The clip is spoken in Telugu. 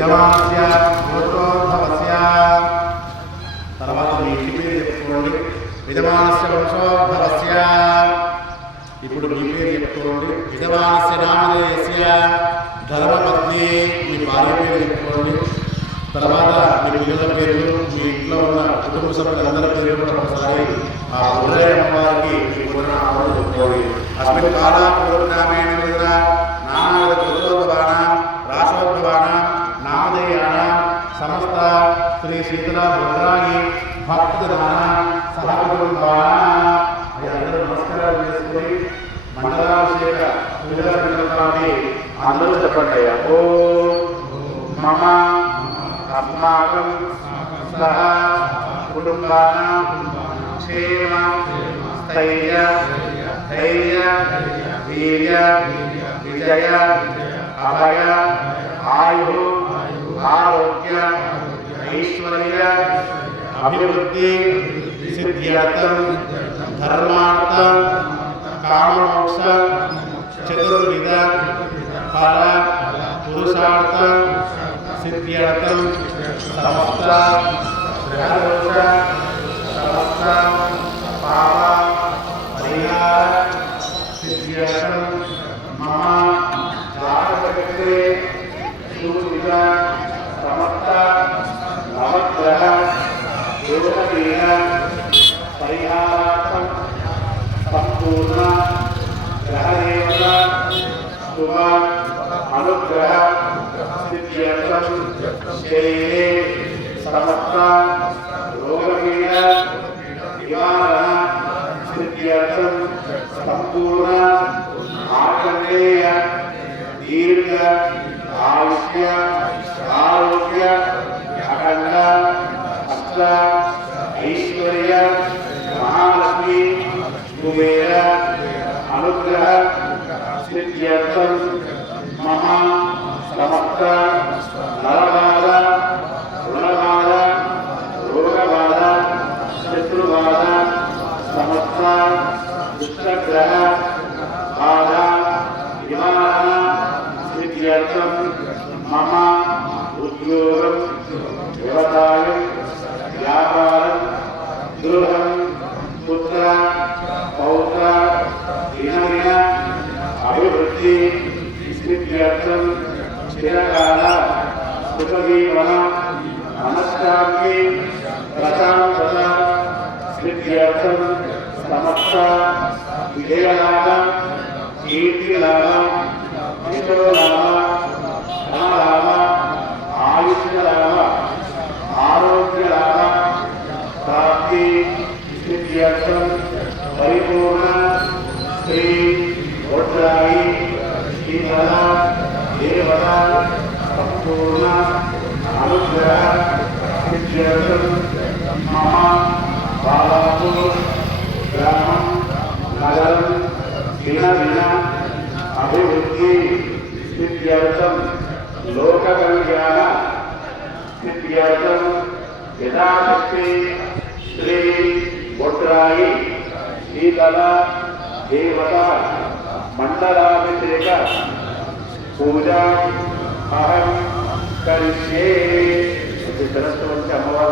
విధమానస్య గోత్రోద్భవస్య. తర్వాత మీ ఇంటి పేరు చెప్పుకోండి. విధమానస్య వంశోద్భవస్య. ఇప్పుడు మీ పేరు చెప్పుకోండి. విధమానస్య నామధేయస్య ధర్మపత్ని. మీ భార్య పేరు చెప్పుకోండి. తర్వాత మీ పిల్లల పేర్లు, మీ ఇంట్లో ఉన్న కుటుంబ సభ్యులందరి పేరు కూడా ఒకసారి ఆ ఉదయవారికి మీ పునరామలు చెప్పుకోండి. అస్మిన్ కాలా పూర్వగ్రామేణ నానావిధ కృతోద్భవానాం రాసోద్భవానాం నామధేయానాం సమస్త శ్రీ శీతలా భద్రాణి భక్తజనానాం సహకుటుంబానాం. అందరూ నమస్కారాలు చేసుకుని మండలాభిషేక పూజాన్ని అందరూ చెప్పండి. ఓ మమ అస్మాకం సహ కుటుంబానాం క్షేమ స్థైర్య ధైర్య వీర్య విజయ అభయ ఆయు ఆరోగ్య ఐశ్వర్య అభివృద్ధి సిద్ధ్యర్థం ధర్మార్థం కామమోక్ష చతుర్విధ ఫల పురుషార్థ సిద్ధ్యర్థం సమస్త గ్రహదోష సమస్త పాప పరిహార సిద్ధ్యర్థం మమ జాతకచక్రే సూచిత సమస్త నవగ్రహ దోషపీడ పరిహారార్థం సంపూర్ణ గ్రహదేవత శుభ అనుగ్రహ సిద్ధ్యర్థం శరీరే సమస్త రోగపీడ నివారణ సిద్ధ్యర్థం సంపూర్ణ ఆకర్ణేయ దీర్ఘ ఆయుష్య ఆరోగ్య అఖండ అష్ట ఐశ్వర్య మహాలక్ష్మి కుబేర అనుగ్రహ సిద్ధ్యర్థం మమ సమస్త నరబాధ రుణబాధ రోగబాధ శత్రుబాధ సమస్త దుష్టగ్రహ బాధ నివారణ సిద్ధ్యర్థం మమ ఉద్యోగం వ్యవసాయం వ్యాపారం గృహం పుత్ర పౌత్ర దినదిన అభివృద్ధి సిద్ధ్యర్థం చిరకాల సుఖజీవన మనశ్శాంతి ప్రశాంతత సిద్ధ్యర్థం సమస్త విజయలాభం కీర్తిలాభం యశోలాభ ధనలాభ ఆయుష్యలాభ ఆరోగ్యలాభ ప్రాప్తి సిద్ధ్యర్థం పరిపూర్ణ శ్రీ వడ్రాయి శ్రీధర దేవత సంపూర్ణ అనుగ్రహ సిద్ధ్యర్థం మమ బాలాపూర్ గ్రామం నగరం దినదిన అభివృద్ధి సిద్ధ్యర్థం లోక కళ్యాణ సిద్ధ్యర్థం యథాశక్తి శ్రీ వడ్రాయి శీతల దేవత మండలాభిషేక పూజ అహం కరిష్యే. అమ్మవారు